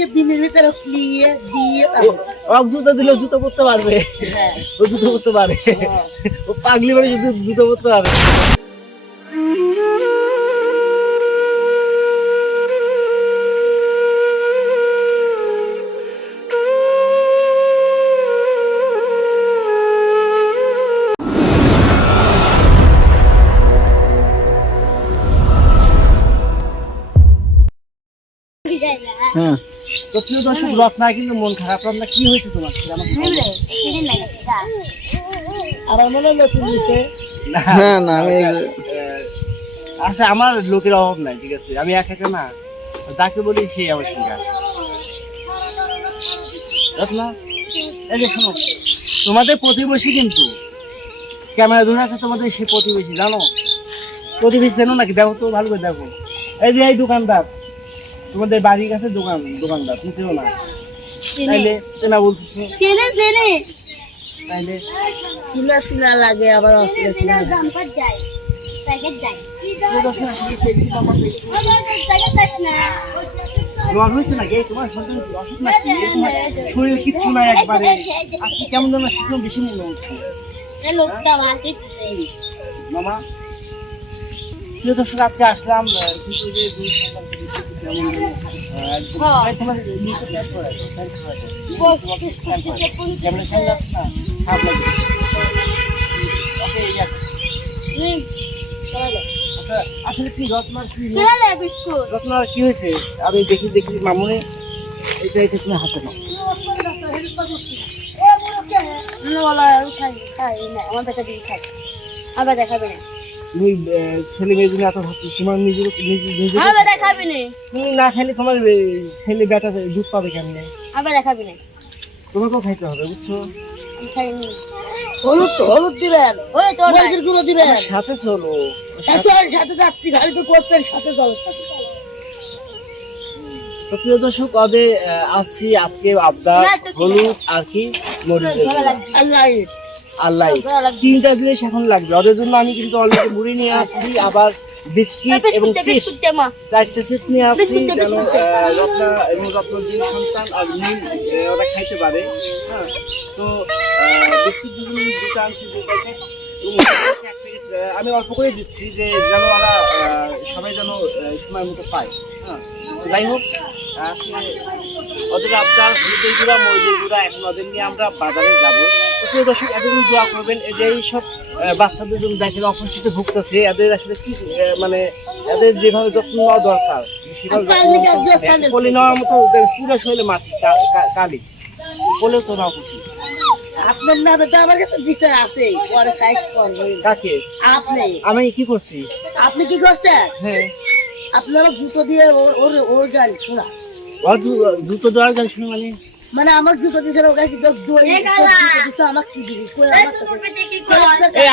আজকে দিনের ভিতরে দিয়ে জুতো দিলে জুতো পরতে পারবে। ও জুতো পরতে পারে, ও পাগলি বাড়ি জুতো পরতে পারবে। হ্যাঁ, তো প্রিয় দর্শক, রত্না কিন্তু মন খারাপ। রত্না, কি হয়েছে তোমার? আমার মনে হয় নতুন দিছে। না, আমি আচ্ছা, আমার লোকের অভাব নাই, ঠিক আছে? আমি একা একা না, যাকে বলি সে আমার সঙ্গে। রত্না, এই যে শোনো, তোমাদের প্রতিবেশী কিন্তু ক্যামেরা ধরে আছে, তোমাদের সে প্রতিবেশী, জানো? প্রতিবেশী জানো নাকি? দেখো তো, ভালো করে দেখো। এই যে এই দোকানদার, তোমাদের বাড়ির কাছে দোকানদার, তুমি চেনো না? তাইলে চেনা বলতেছো? তাইলে চিনা লাগে আবার জ্বর হয়েছে নাকি? তোমার সন্তান অসুখ নাকি? শরীর কিচ্ছু নাই একবারে, আজকে কেমন যেন শুকনো বেশি মনে হচ্ছে। মামা, প্রিয় দর্শক, আজকে আসলাম আসলে কি রত্নার কি হয়েছে? আমি দেখি মামুনি, এটা তুমি হাতে নাও। তুমি ছেলে মেয়ের জন্য এত ভাবছো, তোমার নিজের তুমি না খাইলে তোমার ছেলে বেটা দুধ পাবে কেমনে? তোমাকেও খাইতে হবে, বুঝছো? হলুদ দিবেন, গুলো দিবেন। সাথে চলো, সাথে যাচ্ছি, গাড়ি তো করছেন, সাথে চলো। তো প্রিয় দর্শক, ওদের আসছি আজকে আবদার হলুদ আর কি মরিচ, আল্লাহ তিনটা জিনিস এখন লাগবে ওদের জন্য। আমি কিন্তু অলরেডি মুড়ি নিয়ে আসছি, আবার বিস্কিট এবং চিপস, চারটে চিপস নিয়ে আসছি, যেন রত্না এবং রত্নার দুই সন্তান আর নীল ওরা খাইতে পারে। হ্যাঁ, তো বিস্কিট দুটো আনছি, আমি অল্প করে দিচ্ছি, যে যেন ওরা সবাই যেন সময় মতো পায়। হ্যাঁ, যাই হোক, ওদের আবদার হলুদের গুঁড়া মরিচের গুঁড়া, এখন ওদের নিয়ে আমরা বাজারে যাবো। প্রিয় দর্শক, এদের দোয়া করবেন, এই যে এইসব বাচ্চাদের জন্য দেখেন অপুষ্টিতে ভুগতেছে, এদের আসলে কি মানে এদের যেভাবে যত্ন নেওয়া দরকার সেভাবে কোলে নেওয়ার মতো পুরো শরীরে মাটি কালি কোলেও তো নেওয়া উচিত। আপনার নামে তো আমার কাছে বিচার আছে, পরে সাইজ করবে। কাকে? আপনি। আমি কি করছি? আপনি কি করছেন? হ্যাঁ, আপনারা জুতো দিয়ে ওর গান শোনা। ওর জুতো দেওয়ার গান শুনে মানে আমার জুতো দিয়েছে, ওকে কি দিচ্ছে, আমার কি দিবি?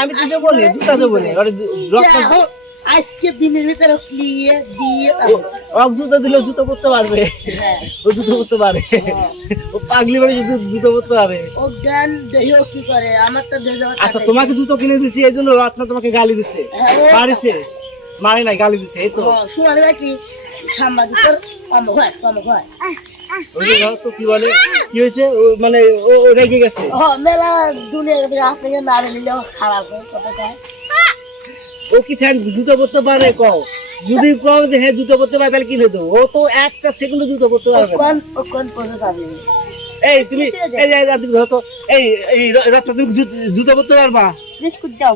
আমি তো বলি জুতা দেবো না, আজকে দিনের ভিতরে দিয়ে জুতো দিলে জুতো পরতে পারবে, ও জুতো পরতে পারে, ও পাগলি বাড়ি জুতো পরতে পারে। ও গান দেহ কি করে আমার তো। আচ্ছা, তোমাকে জুতো কিনে দিছি এই জন্য রত্না তোমাকে গালি দিছে, মারিছে? মারে নাই, গালি দিছে। এই তো শোনালে কি সাংবাদিক তো কি বলে, কি হয়েছে? মানে ও রেগে গেছে। মেলা দুনিয়া আপনাকে না নিলেও খারাপ কথাটা। ও কি চান জুতো পরতে পারে? কও, যদি কও যে হ্যাঁ জুতো পরতে পারে, তাহলে কিনে দেবো। ও তো একটা সেকেন্ড জুতো পরতে পারবে। এই তুমি এই ধরো তো, এই রাস্তা তুমি জুতো পরতে পারবা? বিস্কুট দাও,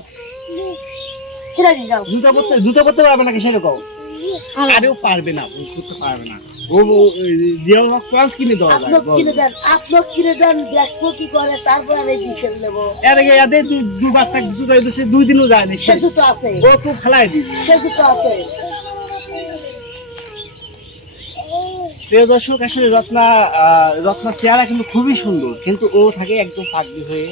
জুতো পরতে পারবে নাকি সেটা কও। আরেও পারবে না, করতে পারবে না। ও যে ক্লাস কিনে দেওয়া যায়, আপনি কিনে দেন, দেখবো কি করে, তারপর আমি বিছেন নেবো। এর আগে এদের দু বাচ্চা জুতো দিচ্ছে, 2 দিনও যায়নি, সে জুতো আছে, ও তো ফেলাই দিবে, সে জুতো আছে। প্রিয় দর্শক, আসলে রত্নার চেহারা কিন্তু খুবই সুন্দর, কিন্তু ও থাকে একদম পাগলি হয়ে,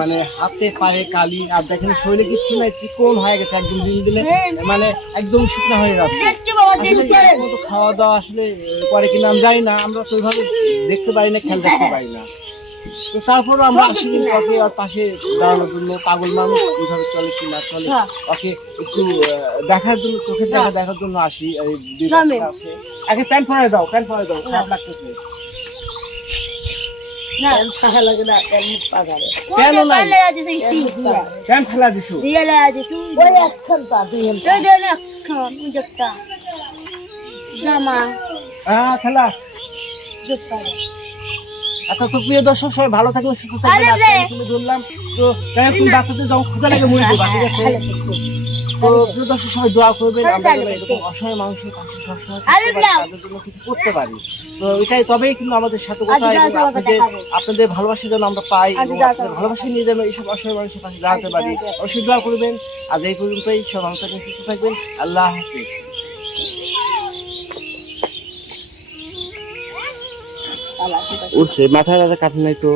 মানে হাতে পায়ে কালি, আর দেখেন শরীরে কিছু নাই, চিকন হয়ে গেছে একদম, দিন দিনে মানে একদম শুকনো হয়ে যাচ্ছে। খাওয়া দাওয়া আসলে করে কিনা আমি জানি না, আমরা তো ওইভাবে দেখতে পারি না, খেয়াল রাখতে পারি না। তো তারপরও আমরা আসি কিন্তু ওকে ওর পাশে দাঁড়ানোর জন্য, পাগল মানুষ কিভাবে চলে কি না চলে ওকে একটু দেখার জন্য, চোখের দেখার জন্য আসি। এই দুই বাচ্চা আছে। আগে প্যান্ট পরে দাও, প্যান্ট পরে দাও, খারাপ লাগতেছে। টাকা লাগে না, মুখ পাগারে কেন নাই প্যান্ট ফেলা দিছো? ওই একখান পা দুই জামা হ্যাঁ ফেলা। আচ্ছা তো প্রিয় দর্শক সবাই ভালো থাকবেন, সুস্থ থাকবেন। তুমি বললাম তো তাই তুমি বাচ্চাদের যখন ক্ষুধা লাগে মুড়ি দেবা, ঠিক আছে? তো প্রিয় দর্শক সবাই দোয়া করবেন আমরা যেন এরকম অসহায় মানুষের পাশে সবসময় থাকতে পারি, তাদের জন্য কিছু করতে পারি। তো এটাই তবেই কিন্তু আমাদের সাথে কথা, এবং আপনাদের ভালোবাসা যেন আমরা পাই, এবং আপনাদের ভালোবাসা নিয়ে যেন এইসব অসহায় মানুষের পাশে দাঁড়াতে পারি। অবশ্যই দোয়া করবেন। আজ এই পর্যন্তই, সব ভালো থাকবেন, সুস্থ থাকবেন। আল্লাহ হাফেজ। উঠছে মাথায় কাটে নাই তো।